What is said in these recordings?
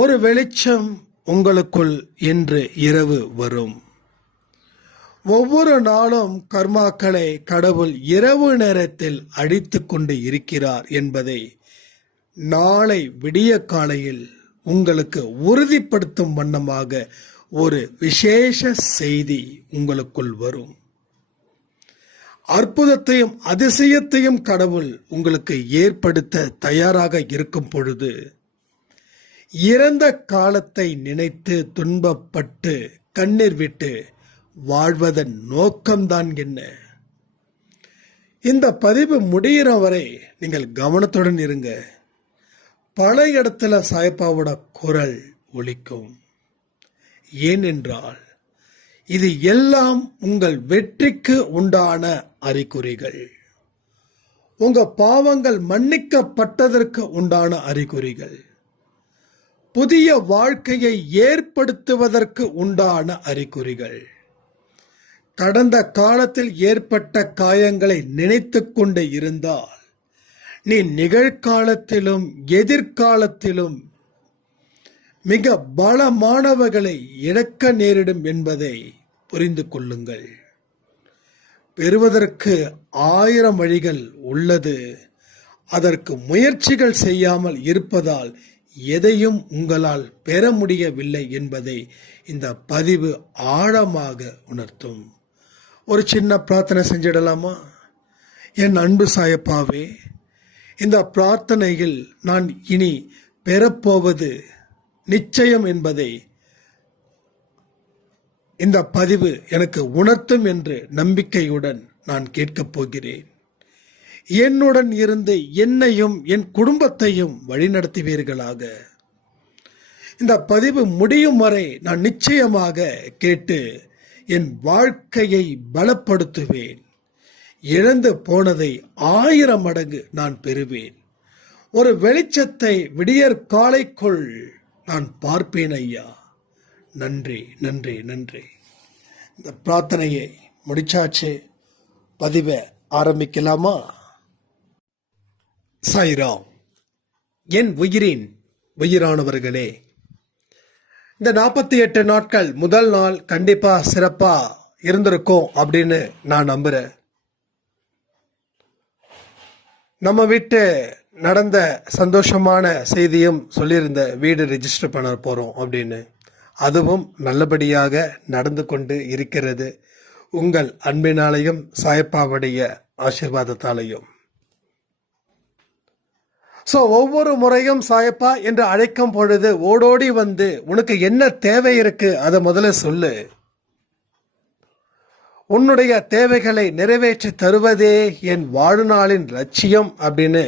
ஒரு வெளிச்சம் உங்களுக்குள் இன்று இரவு வரும். ஒவ்வொரு நாளும் கர்மாக்களை கடவுள் இரவு நேரத்தில் அழித்து கொண்டு இருக்கிறார் என்பதை நாளை விடிய காலையில் உங்களுக்கு உறுதிப்படுத்தும் வண்ணமாக ஒரு விசேஷ செய்தி உங்களுக்குள் வரும். அற்புதத்தையும் அதிசயத்தையும் கடவுள் உங்களுக்கு ஏற்படுத்த தயாராக இருக்கும் பொழுது, இறந்த காலத்தை நினைத்து துன்பப்பட்டு கண்ணீர் விட்டு வாழ்வதன் நோக்கம்தான் என்ன? இந்த பதிவு முடிகிற வரை நீங்கள் கவனத்துடன் இருங்க. பல இடத்துல சாயப்பாவோட குரல் ஒலிக்கும். ஏனென்றால் இது எல்லாம் உங்கள் வெற்றிக்கு உண்டான அறிகுறிகள், உங்க பாவங்கள் மன்னிக்கப்பட்டதற்கு உண்டான அறிகுறிகள், புதிய வாழ்க்கையை ஏற்படுத்துவதற்கு உண்டான அறிகுறிகள். கடந்த காலத்தில் ஏற்பட்ட காயங்களை நினைத்து கொண்டு இருந்தால் நீ நிகழ்காலத்திலும் எதிர்காலத்திலும் மிக பலமானவர்களை இழக்க நேரிடும் என்பதை புரிந்து கொள்ளுங்கள். பெறுவதற்கு 1000 வழிகள் உள்ளது. அதற்கு முயற்சிகள் செய்யாமல் இருப்பதால் எதையும் உங்களால் பெற முடியவில்லை என்பதை இந்த பதிவு ஆழமாக உணர்த்தும். ஒரு சின்ன பிரார்த்தனை செஞ்சிடலாமா? என் அன்பு சாயப்பாவே, இந்த பிரார்த்தனையில் நான் இனி பெறப்போவது நிச்சயம் என்பதை இந்த பதிவு எனக்கு உணர்த்தும் என்று நம்பிக்கையுடன் நான் கேட்கப் போகிறேன். என்னுடன் இருந்து என்னையும் என் குடும்பத்தையும் வழிநடத்துவீர்களாக. இந்த பதிவு முடியும் வரை நான் நிச்சயமாக கேட்டு என் வாழ்க்கையை பலப்படுத்துவேன். இழந்து போனதை 1000 மடங்கு நான் பெறுவேன். ஒரு வெளிச்சத்தை விடியற் காலைக்குள் நான் பார்ப்பேன் ஐயா. நன்றி நன்றி நன்றி. இந்த பிரார்த்தனையை முடிச்சாச்சு. பதிவை ஆரம்பிக்கலாமா? சாய்ராம். என் உயிரின் உயிரானவர்களே, இந்த 48 நாட்கள் முதல் நாள் கண்டிப்பா சிறப்பா இருந்திருக்கும் அப்படின்னு நான் நம்புறேன். நம்ம வீட்டு நடந்த சந்தோஷமான செய்தியும் சொல்லியிருந்த, வீடு ரெஜிஸ்டர் பண்ண போகிறோம் அப்படின்னு. அதுவும் நல்லபடியாக நடந்து கொண்டு இருக்கிறது. உங்கள் அன்பினாலையும் சாயப்பாவுடைய ஆசீர்வாதத்தாலையும். ஸோ ஒவ்வொரு முறையும் சாயப்பா என்று அழைக்கும் பொழுது ஓடோடி வந்து உனக்கு என்ன தேவை இருக்கு அதை முதல்ல சொல்லு. உன்னுடைய தேவைகளை நிறைவேற்றி தருவதே என் வாழ்நாளின் லட்சியம் அப்படின்னு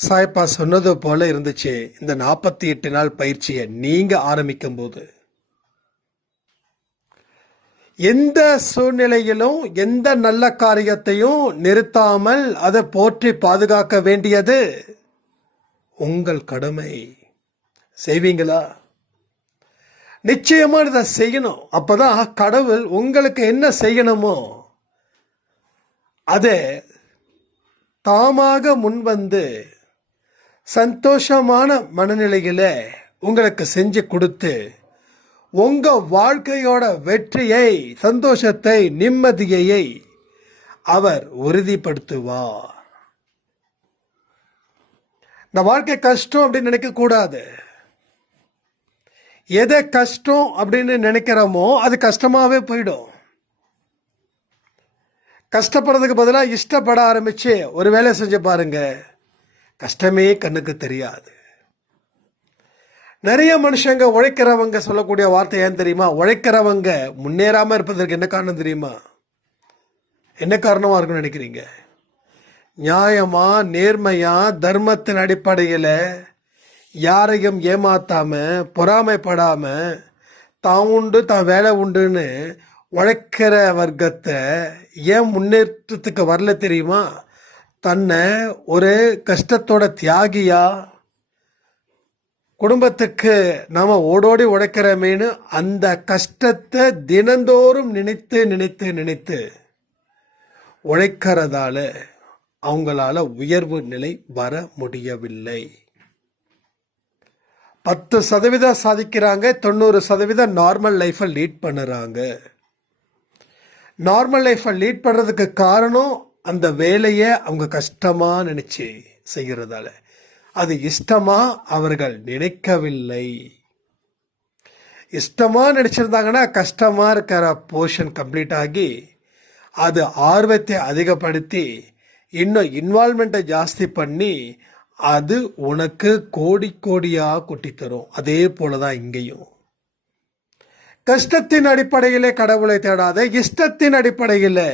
சாயப்பா சொன்னது போல இருந்துச்சு. இந்த 48 நாள் பயிற்சியை நீங்க ஆரம்பிக்கும் போது எந்த சூழ்நிலையிலும் எந்த நல்ல காரியத்தையும் நிறுத்தாமல் அதை போற்றி பாதுகாக்க வேண்டியது உங்கள் கடமை. செய்வீங்களா? நிச்சயமா இதை செய்யணும். அப்பதான் கடவுள் உங்களுக்கு என்ன செய்யணுமோ அதை தாமாக முன்வந்து சந்தோஷமான மனநிலையில உங்களுக்கு செஞ்சு கொடுத்து உங்க வாழ்க்கையோட வெற்றியை, சந்தோஷத்தை, நிம்மதியை அவர் உறுதிப்படுத்துவார். இந்த வாழ்க்கை கஷ்டம் அப்படின்னு நினைக்க கூடாது. எதை கஷ்டம் அப்படின்னு நினைக்கிறோமோ அது கஷ்டமாவே போயிடும். கஷ்டப்படுறதுக்கு பதிலாக இஷ்டப்பட ஆரம்பிச்சு ஒரு வேலை செஞ்சு பாருங்க, கஷ்டமே கண்ணுக்கு தெரியாது. நிறைய மனுஷங்க உழைக்கிறவங்க சொல்லக்கூடிய வார்த்தை ஏன் தெரியுமா? உழைக்கிறவங்க முன்னேறாம இருப்பதற்கு என்ன காரணம் தெரியுமா? என்ன காரணமா இருக்குன்னு நினைக்கிறீங்க? நியாயமா, நேர்மையா, தர்மத்தின் அடிப்படையில் யாரையும் ஏமாத்தாம, பொறாமைப்படாம, தான் உண்டு தான் வேலை உண்டுன்னு உழைக்கிற வர்க்கத்தை ஏன் முன்னேற்றத்துக்கு வரல தெரியுமா? தன்னை ஒரு கஷ்டத்தோட தியாகியா, குடும்பத்துக்கு நாம ஓடோடி உழைக்கிறமேனு அந்த கஷ்டத்தை தினந்தோறும் நினைத்து நினைத்து நினைத்து உழைக்கிறதால அவங்களால உயர்வு நிலை வர முடியவில்லை. 10% சாதிக்கிறாங்க, 90% நார்மல் லைஃப்பை லீட் பண்ணுறாங்க. நார்மல் லைஃப்பை லீட் பண்ணுறதுக்கு காரணம் அந்த வேலையை அவங்க கஷ்டமாக நினச்சி செய்கிறதால. அது இஷ்டமாக அவர்கள் நினைக்கவில்லை. இஷ்டமாக நினச்சிருந்தாங்கன்னா கஷ்டமாக இருக்கிற போர்ஷன் கம்ப்ளீட் ஆகி அது ஆர்வத்தை அதிகப்படுத்தி இன்னும் இன்வால்மெண்ட்டை ஜாஸ்தி பண்ணி அது உனக்கு கோடி கோடியாக கொட்டித்தரும். அதே போல தான் இங்கேயும். கஷ்டத்தின் அடிப்படையிலே கடவுளை தேடாத, இஷ்டத்தின் அடிப்படையில்,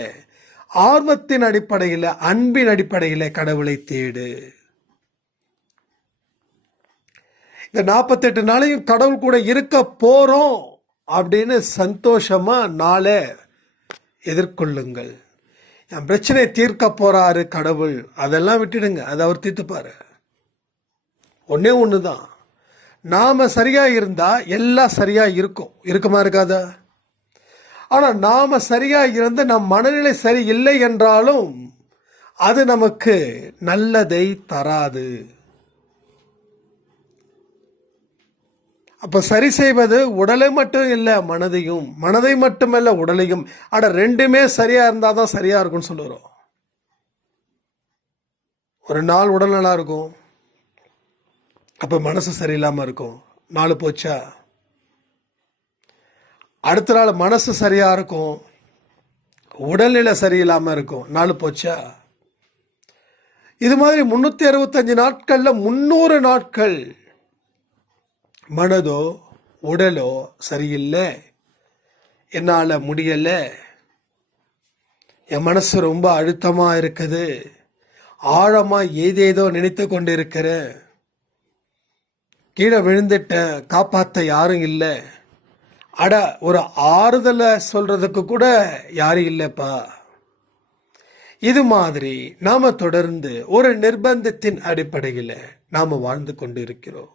ஆர்வத்தின் அடிப்படையில், அன்பின் அடிப்படையில் கடவுளை தேடு. இந்த 48 நாளையும் கடவுள் கூட இருக்க போகிறோம் அப்படின்னு சந்தோஷமாக நாளை எதிர்கொள்ளுங்கள். என் பிரச்சனை தீர்க்க போகிறாரு கடவுள், அதெல்லாம் விட்டுடுங்க, அதை அவர் தீர்த்துப்பார். ஒன்றே ஒன்று தான், நாம் சரியாக இருந்தால் எல்லாம் சரியாக இருக்கும். இருக்குமா இருக்காதா? ஆனால் நாம் சரியாக இருந்து நம் மனநிலை சரியில்லை என்றாலும் அது நமக்கு நல்லதை தராது. அப்போ சரி செய்வது உடலை மட்டும் இல்லை, மனதையும், மனதை மட்டுமல்ல உடலையும். ஆனால் ரெண்டுமே சரியாக இருந்தால் தான் சரியாக இருக்கும்னு சொல்லுறோம். ஒரு நாள் உடல் நல்லா இருக்கும், அப்போ மனசு சரியில்லாமல் இருக்கும். நாள் போச்சா, அடுத்த நாள் மனசு சரியாக இருக்கும், உடல்நிலை சரியில்லாமல் இருக்கும். நாள் போச்சா. இது மாதிரி 365 நாட்களில் 300 நாட்கள் மனதோ உடலோ சரியில்லை, என்னால் முடியலை, என் மனசு ரொம்ப அழுத்தமாக இருக்குது, ஆழமாக ஏதேதோ நினைத்து கொண்டு இருக்கிறேன், கீழே விழுந்துட்டேன், காப்பாற்ற யாரும் இல்லை, அட ஒரு ஆறுதலை சொல்கிறதுக்கு கூட யாரும் இல்லைப்பா. இது மாதிரி நாம் தொடர்ந்து ஒரு நிர்பந்தத்தின் அடிப்படையில் நாம் வாழ்ந்து கொண்டு இருக்கிறோம்.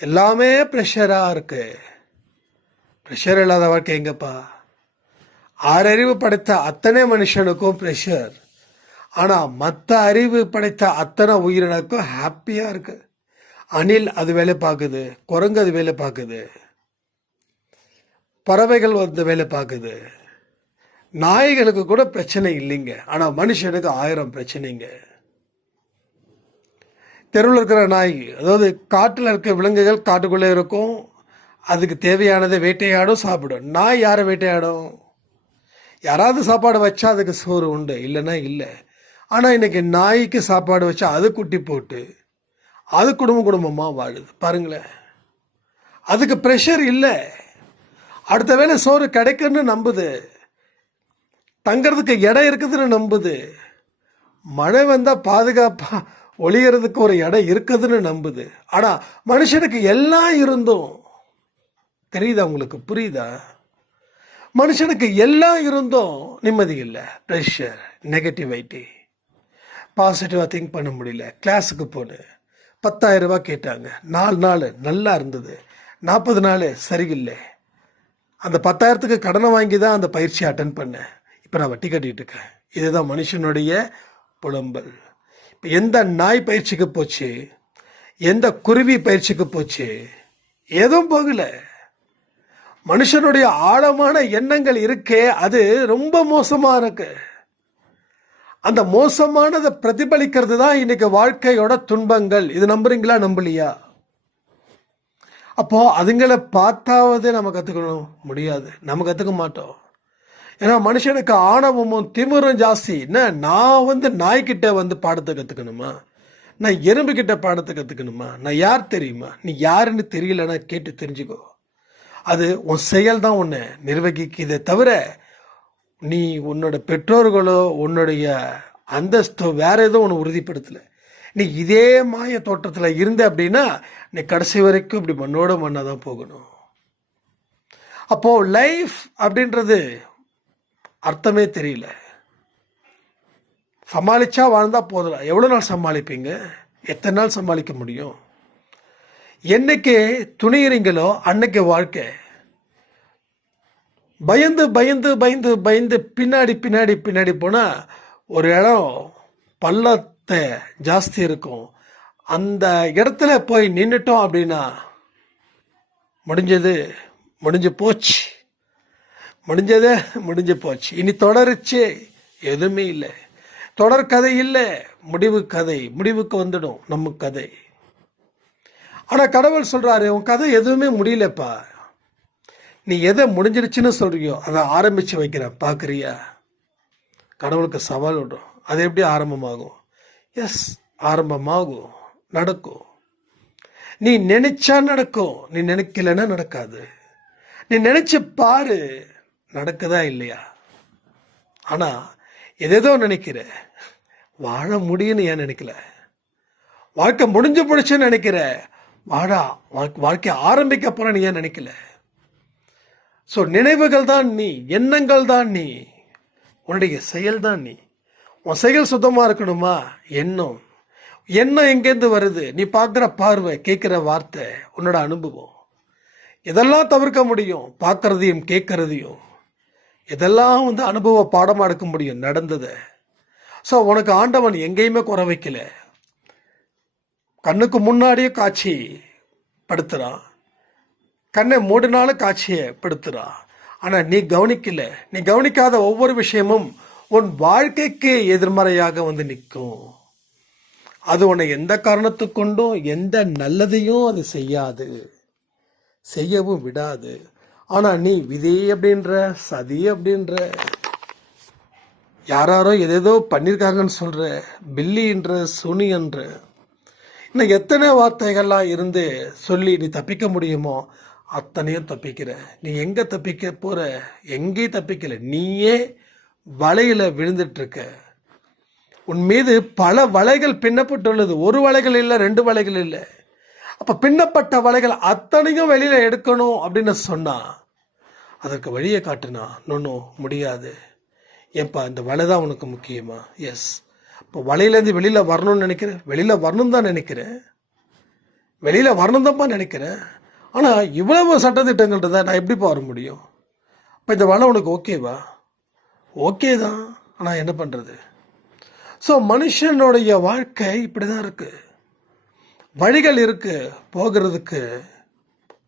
எல்லாமே ப்ரெஷராக இருக்கு. ப்ரெஷர் இல்லாத வாழ்க்கை எங்கப்பா? ஆறறிவு படைத்த அத்தனை மனுஷனுக்கும் ப்ரெஷர். ஆனால் மற்ற அறிவு படைத்த அத்தனை உயிரினருக்கும் ஹாப்பியாக இருக்கு. அணில் அது வேலை பார்க்குது, குரங்கு அது வேலை பார்க்குது, பறவைகள் வந்து வேலை பார்க்குது, நாய்களுக்கு கூட பிரச்சனை இல்லைங்க. ஆனால் மனுஷனுக்கு 1000 பிரச்சனைங்க. தெருவில் இருக்கிற நாய், அதாவது காட்டில் இருக்க விலங்குகள் காட்டுக்குள்ளே இருக்கும், அதுக்கு தேவையானதை வேட்டையாடும், சாப்பிடும். நாய் யாரை வேட்டையாடும்? யாராவது சாப்பாடு வச்சா அதுக்கு சோறு உண்டு, இல்லைன்னா இல்லை. ஆனால் இன்றைக்கி நாய்க்கு சாப்பாடு வச்சா அது குட்டி போட்டு அது குடும்பமாக வாழுது. பாருங்களேன், அதுக்கு ப்ரெஷர் இல்லை. அடுத்த வேளை சோறு கிடைக்குன்னு நம்புது, தங்கிறதுக்கு இடம் இருக்குதுன்னு நம்புது, மழை வந்தால் பாதுகாப்பாக ஒளியறதுக்கு ஒரு இடம் இருக்குதுன்னு நம்புது. ஆனால் மனுஷனுக்கு எல்லாம் இருந்தும், தெரியுதா உங்களுக்கு, புரியுதா? மனுஷனுக்கு எல்லாம் இருந்தும் நிம்மதி இல்லை, ப்ரெஷர், நெகட்டிவிட்டி, பாசிட்டிவாக திங்க் பண்ண முடியல. கிளாஸுக்கு போனேன், 10,000 ரூபா கேட்டாங்க, 4 நாள் நல்லா இருந்தது, 40 நாள் சரியில்லை. அந்த 10,000த்துக்கு கடனை வாங்கி தான் அந்த பயிற்சியை அட்டன் பண்ணேன். இப்போ நான் வட்டி கட்டிகிட்டு இருக்கேன். இதுதான் மனுஷனுடைய புலம்பல். இப்போ எந்த நாய் பயிற்சிக்கு போச்சு, எந்த குருவி பயிற்சிக்கு போச்சு, எதுவும் போகல. மனுஷனுடைய ஆழமான எண்ணங்கள் இருக்கே, அது ரொம்ப மோசமாக இருக்கு. அந்த மோசமானதை பிரதிபலிக்கிறது தான் இன்னைக்கு வாழ்க்கையோட துன்பங்கள். இது நம்புறீங்களா, நம்பலையா? அப்போ அதுங்களை பார்த்தாவது நம்ம கற்றுக்கணும். முடியாது, நம்ம கற்றுக்க மாட்டோம். ஏன்னா மனுஷனுக்கு ஆணவமும் திமிரும் ஜாஸ்தி. என்ன, நான் நாய்கிட்ட பாடத்தை கற்றுக்கணுமா? நான் எறும்புக்கிட்ட பாடத்தை கற்றுக்கணுமா? நான் யார் தெரியுமா? நீ யாருன்னு தெரியலன்னா கேட்டு தெரிஞ்சுக்கோ. அது உன் செயல் தான் உன்னை நிர்வகிக்குதே தவிர நீ உன்னோட பெற்றோர்களோ உன்னுடைய அந்தஸ்தோ வேற ஏதோ ஒன்று உறுதிப்படுத்தலை. நீ இதே மாய தோட்டத்தில் இருந்த அப்படின்னா நீ கடைசி வரைக்கும் இப்படி மண்ணோட மண்ணாக தான் போகணும். அப்போது லைஃப் அப்படின்றது அர்த்தமே தெரியல. சமாளித்தா வாழ்ந்தால் போதலாம். எவ்வளோ நாள் சமாளிப்பீங்க? எத்தனை நாள் சமாளிக்க முடியும்? என்னைக்கு துணிகிறீங்களோ அன்னைக்கு வாழ்க்கை. பயந்து பயந்து பயந்து பயந்து பின்னாடி பின்னாடி பின்னாடி போனால் ஒரு இடம் பள்ளத்தை ஜாஸ்தி இருக்கும், அந்த இடத்துல போய் நின்றுட்டோம் அப்படின்னா முடிஞ்சது, முடிஞ்சு போச்சு. முடிஞ்சதே முடிஞ்சு போச்சு. இனி தொடருச்சு எதுவுமே இல்லை. தொடர் கதை இல்லை, முடிவுக்கு வந்துடும் நம்ம கதை. ஆனால் கடவுள் சொல்கிறாரு, உன் கதை எதுவுமே முடியலப்பா. நீ எதை முடிஞ்சிருச்சுன்னு சொல்கிறியோ அதை ஆரம்பித்து வைக்கிறேன், பார்க்குறியா? கடவுளுக்கு சவால் விடும். அது எப்படி ஆரம்பமாகும்? எஸ், ஆரம்பமாகும், நடக்கும். நீ நினைச்சா நடக்கும், நீ நினைக்கலன்னா நடக்காது. நீ நினைச்சு பாரு, நடக்குதா இல்லையா? ஆனால் எதேதோ நினைக்கிற, வாழ முடியும்னு ஏன் நினைக்கல? வாழ்க்கை முடிஞ்சு போடுச்சுன்னு நினைக்கிற, வாழ்க்கை ஆரம்பிக்க போறேன்னு ஏன் நினைக்கல? ஸோ நினைவுகள் தான் நீ, எண்ணங்கள் தான் நீ, உன்னுடைய செயல் தான் நீ. உன் செயல் சுத்தமாக இருக்கணுமா? எண்ணம் எங்கேருந்து வருது? நீ பார்க்குற பார்வை, கேட்குற வார்த்தை, உன்னோட அனுபவம். இதெல்லாம் தவிர்க்க முடியும், பார்க்கறதையும் கேட்கறதையும். இதெல்லாம் அனுபவ பாடமாக எடுக்க முடியும் நடந்ததை. ஸோ உனக்கு ஆண்டவன் எங்கேயுமே குறை வைக்கல. கண்ணுக்கு முன்னாடியே காட்சி படுத்துகிறான், கண்ணை மூடினாலும் காட்சியை படுத்துகிறான். ஆனால் நீ கவனிக்கல. நீ கவனிக்காத ஒவ்வொரு விஷயமும் உன் வாழ்க்கைக்கு எதிர்மறையாக நிற்கும். அது உன்னை எந்த காரணத்துக்கு கொண்டும் எந்த நல்லதையும் அது செய்யாது, செய்யவும் விடாது. ஆனால் நீ விதி அப்படின்ற, சதி அப்படின்ற, யாரோ எதேதோ பண்ணியிருக்காங்கன்னு சொல்கிற, பில்லின்ற, சுனின்ற, இன்னும் எத்தனை வார்த்தைகள்லாம் இருந்து சொல்லி நீ தப்பிக்க முடியுமோ அத்தனையும் தப்பிக்கிற. நீ எங்கே தப்பிக்க போகிற? எங்கேயும் தப்பிக்கல. நீயே வலையில் விழுந்துட்டுருக்க. உன் மீது பல வலைகள் பின்னப்பட்டுள்ளது. ஒரு வலைகள் இல்லை, 2 வலைகள் இல்லை. அப்போ பின்னப்பட்ட வலைகள் அத்தனையும் வெளியில் எடுக்கணும் அப்படின்னு சொன்னால் அதற்கு வழியை காட்டுனா நொன்னும் முடியாது. ஏன்பா, இந்த வலை தான் உனக்கு முக்கியமா? எஸ். இப்போ வலையிலேருந்து வெளியில் வரணும்னு நினைக்கிறேன், வெளியில் வரணும் தான் நினைக்கிறேன், வெளியில் வரணும் தான்ப்பா நினைக்கிறேன். ஆனால் இவ்வளவு சட்டத்திட்டங்கள் இருந்தால் நான் எப்படிப்பா வர முடியும்? இப்போ இந்த வலை உனக்கு ஓகேவா? ஓகே தான், ஆனால் என்ன பண்ணுறது? ஸோ மனுஷனுடைய வாழ்க்கை இப்படி தான் இருக்குது. வழிகள் இருக்குது, போகிறதுக்கு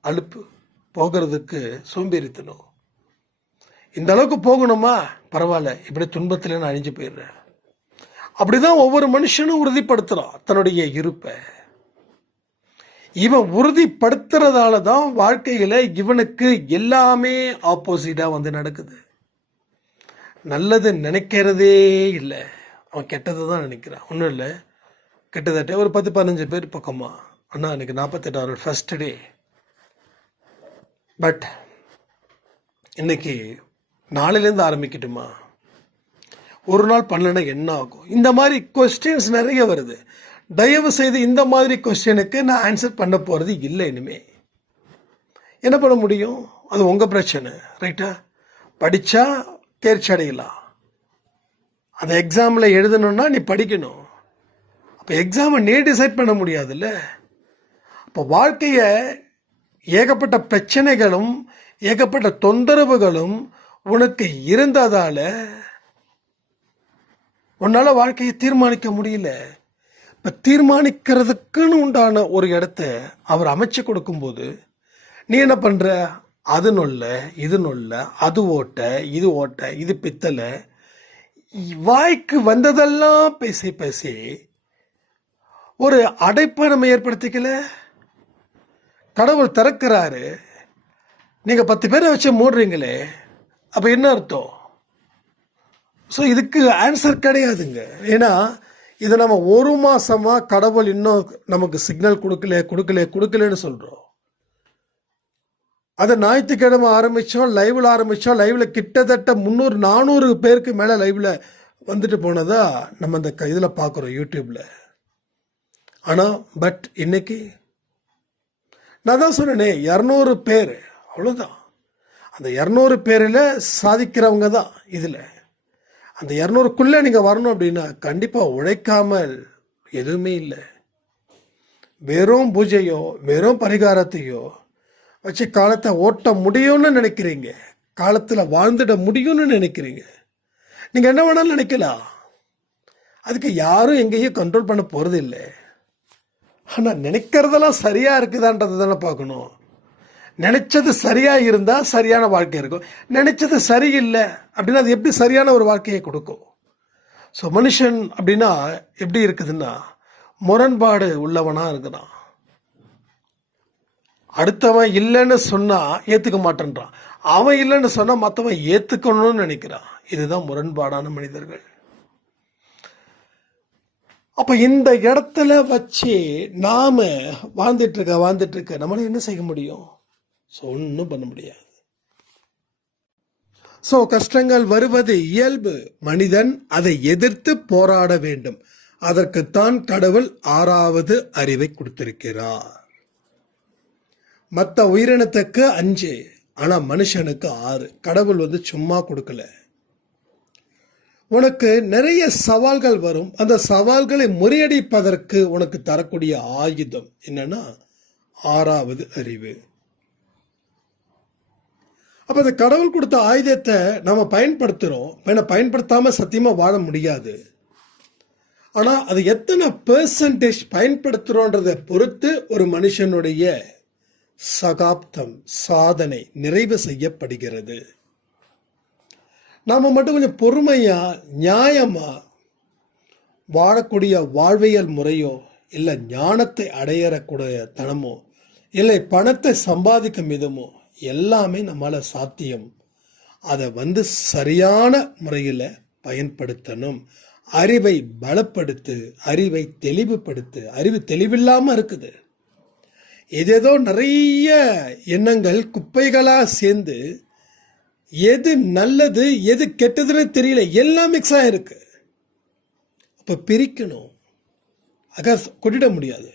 அலுப்பு, போகிறதுக்கு சோம்பேறித்தனம். இந்த அளவுக்கு போகணுமா? பரவாயில்ல, இப்படி துன்பத்தில் நான் அழிஞ்சு போயிடுறேன். அப்படிதான் ஒவ்வொரு மனுஷனும் உறுதிப்படுத்துகிறான் தன்னுடைய இருப்பை. இவன் உறுதிப்படுத்துறதால தான் வாழ்க்கையில் இவனுக்கு எல்லாமே ஆப்போசிட்டாக நடக்குது. நல்லது நினைக்கிறதே இல்லை, அவன் கெட்டதை தான் நினைக்கிறான். ஒன்றும் இல்லை, கிட்டத்தட்ட ஒரு 10-15 பேர் பக்கமா, அண்ணா எனக்கு 48 ஃபர்ஸ்ட் டே, பட் இன்னைக்கு நாளையிலேருந்து ஆரம்பிக்கட்டுமா? ஒரு நாள் பண்ணலன்னா என்ன ஆகும்? இந்த மாதிரி கொஸ்டின்ஸ் நிறைய வருது. தயவு செய்து இந்த மாதிரி கொஸ்டினுக்கு நான் ஆன்சர் பண்ண போகிறது இல்லை. இனிமே என்ன பண்ண முடியும்? அது உங்கள் பிரச்சனை, ரைட்டா? படித்தா தேர்ச்சி அடையலாம். அந்த எக்ஸாமில் எழுதணும்னா நீ படிக்கணும். அப்போ எக்ஸாமை நீ டிசைட் பண்ண முடியாதுல்ல. அப்போ வாழ்க்கையை ஏகப்பட்ட பிரச்சனைகளும் ஏகப்பட்ட தொந்தரவுகளும் உனக்கு இருந்ததால் உன்னால் வாழ்க்கையை தீர்மானிக்க முடியல. இப்போ தீர்மானிக்கிறதுக்குன்னு உண்டான ஒரு இடத்த அவர் அமைச்சு கொடுக்கும்போது நீ என்ன பண்ணுற? அது நொல்ல, இது நொல்ல, அது ஓட்ட, இது ஓட்ட, இது பித்தலை, வாய்க்கு வந்ததெல்லாம் பேசி பேசி ஒரு அடைப்பை நம்ம ஏற்படுத்திக்கல. கடவுள் திறக்கிறாரு, நீங்கள் 10 பேரை வச்சு மூடுறீங்களே, அப்போ என்ன அர்த்தம்? ஸோ இதுக்கு ஆன்சர் கிடையாதுங்க. ஏன்னா இதை நம்ம 1 மாதமாக கடவுள் இன்னும் நமக்கு சிக்னல் கொடுக்கலன்னு சொல்கிறோம். அதை ஞாயிற்றுக்கிழமை ஆரம்பித்தோம், லைவில் கிட்டத்தட்ட 300-400 பேருக்கு மேலே லைவில் வந்துட்டு போனதா நம்ம இந்த இதில் பார்க்குறோம், யூடியூப்பில். ஆனால் பட் இன்னைக்கு நான் தான் சொன்னேனே, 200 பேர், அவ்வளோதான். அந்த 200 பேரில் சாதிக்கிறவங்க தான் இதில். அந்த 200க்குள்ளே நீங்கள் வரணும் அப்படின்னா கண்டிப்பாக உழைக்காமல் எதுவுமே இல்லை. வெறும் பூஜையோ வெறும் பரிகாரத்தையோ வச்சு காலத்தை ஓட்ட முடியும்னு நினைக்கிறீங்க, காலத்தில் வாழ்ந்துட முடியும்னு நினைக்கிறீங்க. நீங்கள் என்ன வேணாலும் நினைக்கலாம், அதுக்கு யாரும் எங்கேயும் கண்ட்ரோல் பண்ண போகிறது இல்லை. ஆனால் நினைக்கிறதெல்லாம் சரியாக இருக்குதான்றதை தானே பார்க்கணும். நினைச்சது சரியாக இருந்தால் சரியான வாழ்க்கை இருக்கும். நினைச்சது சரியில்லை அப்படின்னா அது எப்படி சரியான ஒரு வாழ்க்கையை கொடுக்கும்? ஸோ மனுஷன் அப்படின்னா எப்படி இருக்குதுன்னா முரண்பாடு உள்ளவனாக இருக்கிறான். அடுத்தவன் இல்லைன்னு சொன்னால் ஏற்றுக்க மாட்டேன்றான், அவன் இல்லைன்னு சொன்னால் மற்றவன் ஏற்றுக்கணும்னு நினைக்கிறான். இதுதான் முரண்பாடான மனிதர்கள். அப்போ இந்த இடத்துல வச்சு நாம் வாழ்ந்துட்டு இருக்க நம்மளால என்ன செய்ய முடியும்? ஸோ ஒன்றும் பண்ண முடியாது. ஸோ கஷ்டங்கள் வருவது இயல்பு. மனிதன் அதை எதிர்த்து போராட வேண்டும். அதற்குத்தான் கடவுள் 6வது அறிவை கொடுத்திருக்கிறார். மற்ற உயிரினத்துக்கு 5, ஆனால் மனுஷனுக்கு 6. கடவுள் சும்மா கொடுக்கல. உனக்கு நிறைய சவால்கள் வரும். அந்த சவால்களை முறியடிப்பதற்கு உனக்கு தரக்கூடிய ஆயுதம் என்னன்னா 6வது அறிவு. அப்போ அந்த கடவுள் கொடுத்த ஆயுதத்தை நம்ம பயன்படுத்துகிறோம். பயன்படுத்தாமல் சத்தியமாக வாழ முடியாது. ஆனால் அது எத்தனை பெர்சன்டேஜ் பயன்படுத்துகிறோன்றதை பொறுத்து ஒரு மனுஷனுடைய சகாப்தம் சாதனை நிறைவு செய்யப்படுகிறது. நாம் மட்டும் கொஞ்சம் பொறுமையாக நியாயமாக வாழக்கூடிய வாழ்வியல் முறையோ, இல்லை ஞானத்தை அடையக்கூடிய தனமோ, இல்லை பணத்தை சம்பாதிக்கும் விதமோ எல்லாமே நம்மளால் சாத்தியம். அதை சரியான முறையில் பயன்படுத்தணும். அறிவை பலப்படுத்து, அறிவை தெளிவுபடுத்து. அறிவு தெளிவில்லாமல் இருக்குது. ஏதேதோ நிறைய எண்ணங்கள் குப்பைகளாக சேர்ந்து எது நல்லது எது கெட்டதுன்னு தெரியல, எல்லாம் மிக்ஸ் ஆகிருக்கு. அப்போ பிரிக்கணும். கொட்டிட முடியாது.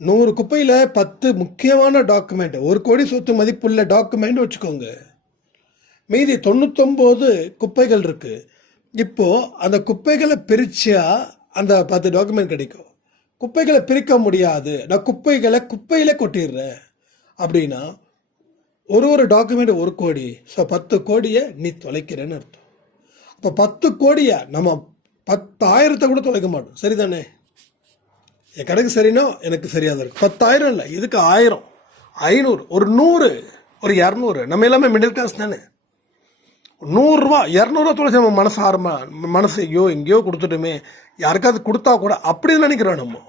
100 குப்பையில் 10 முக்கியமான டாக்குமெண்ட், 1 கோடி சொத்து மதிப்புள்ள டாக்குமெண்ட் வச்சுக்கோங்க. மீதி 99 குப்பைகள் இருக்கு. இப்போ அந்த குப்பைகளை பிரிச்சா அந்த 10 டாக்குமெண்ட் கிடைக்கும். குப்பைகளை பிரிக்க முடியாது, நான் குப்பையில கொட்டிடுறேன் அப்படின்னா ஒரு டாக்குமெண்ட் 1 கோடி. ஸோ 10 கோடியை நீ தொலைக்கிறேன்னு அர்த்தம். அப்போ 10 கோடியை நம்ம 10,000 கூட தொலைக்க மாட்டோம். சரிதானே? என் கணக்கு சரினா எனக்கு சரியாக இருக்கும். 10,000 இல்லை, இதுக்கு 1000, 500, ஒரு 100, ஒரு 200. நம்ம எல்லாமே மிடில் கிளாஸ் தானே. 100 ரூபா 200 தொலைச்சி நம்ம மனசு எங்கேயோ கொடுத்துட்டுமே, யாருக்காவது கொடுத்தா கூட அப்படி நினைக்கிறோம். நம்ம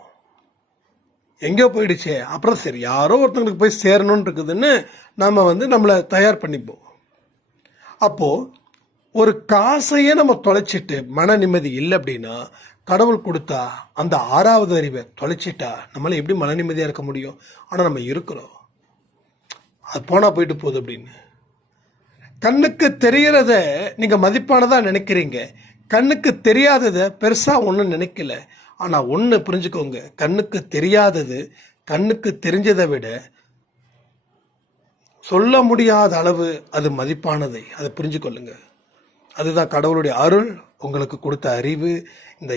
எங்கேயோ போயிடுச்சே, அப்புறம் சரி யாரோ ஒருத்தங்களுக்கு போய் சேரணும்னு இருக்குதுன்னு நம்ம நம்மளை தயார் பண்ணிப்போம். அப்போது ஒரு காசையே நம்ம தொலைச்சிட்டு மன நிம்மதி இல்லை அப்படின்னா, கடவுள் கொடுத்தா அந்த 6வது அறிவை தொலைச்சிட்டா நம்மளால எப்படி மன நிம்மதியாக இருக்க முடியும்? ஆனால் நம்ம இருக்கிறோம். அது போனால் போயிட்டு போகுது அப்படின்னு. கண்ணுக்கு தெரிகிறத நீங்கள் மதிப்பானதாக நினைக்கிறீங்க, கண்ணுக்கு தெரியாததை பெருசாக ஒன்றும் நினைக்கல. ஆனால் ஒன்று புரிஞ்சுக்கோங்க, கண்ணுக்கு தெரியாதது கண்ணுக்கு தெரிஞ்சதை விட சொல்ல முடியாத அளவு அது மதிப்பானதை அதை புரிஞ்சுக்கொள்ளுங்க. அதுதான் கடவுளுடைய அருள், உங்களுக்கு கொடுத்த அறிவு. இந்த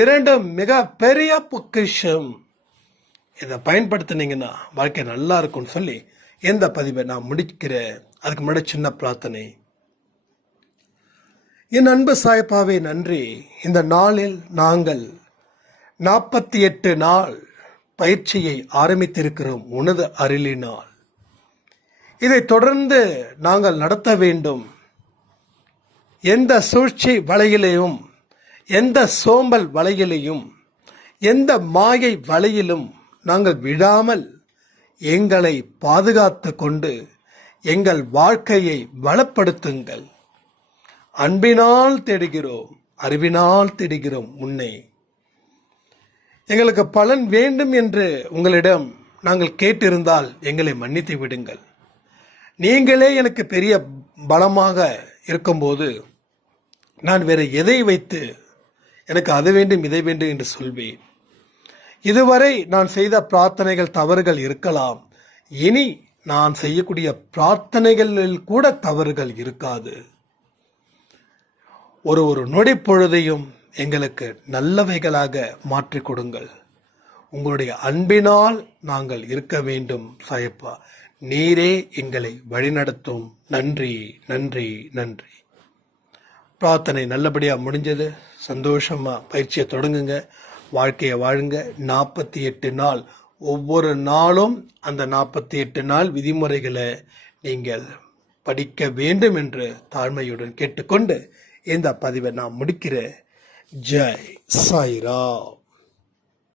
இரண்டு மிக பெரிய பொக்கிஷம். இதை பயன்படுத்தினீங்கன்னா வாழ்க்கை நல்லா இருக்கும்னு சொல்லி எந்த பதிவை நான் முடிக்கிறேன். அதுக்கு முன்னாடி சின்ன பிரார்த்தனை. என் அன்பு சாயப்பாவே நன்றி. இந்த நாளில் நாங்கள் 48 நாள் பயிற்சியை ஆரம்பித்திருக்கிறோம் உனது அருளினால். இதை தொடர்ந்து நாங்கள் நடத்த வேண்டும். எந்த சூழ்ச்சி வலையிலையும், எந்த சோம்பல் வலையிலையும், எந்த மாயை வலையிலும் நாங்கள் விடாமல் எங்களை பாதுகாத்து கொண்டு எங்கள் வாழ்க்கையை வளப்படுத்துங்கள். அன்பினால் தேடுகிறோம், அறிவினால் தேடுகிறோம் உன்னை. எங்களுக்கு பலன் வேண்டும் என்று உங்களிடம் நாங்கள் கேட்டிருந்தால் எங்களை மன்னித்து விடுங்கள். நீங்களே எனக்கு பெரிய பலமாக இருக்கும்போது நான் வேறு எதை வைத்து எனக்கு அது வேண்டும் இதை வேண்டும் என்று சொல்வேன்? இதுவரை நான் செய்த பிரார்த்தனைகள் தவறுகள் இருக்கலாம். இனி நான் செய்யக்கூடிய பிரார்த்தனைகளில் கூட தவறுகள் இருக்காது. ஒரு நொடி பொழுதையும் எங்களுக்கு நல்லவைகளாக மாற்றிக் கொடுங்கள். உங்களுடைய அன்பினால் நாங்கள் இருக்க வேண்டும் சாயப்பா. நீரே எங்களை வழிநடத்தும். நன்றி நன்றி நன்றி. பிரார்த்தனை நல்லபடியாக முடிஞ்சது. சந்தோஷமாக பயிற்சியை தொடங்குங்க. வாழ்க்கையை வாழுங்க. 48 நாள், ஒவ்வொரு நாளும் அந்த 48 நாள் விதிமுறைகளை நீங்கள் படிக்க வேண்டும் என்று தாழ்மையுடன் கேட்டுக்கொண்டு இந்த பதிவை நான் முடிக்கிறேன். ஜெய் சாய்ராம்.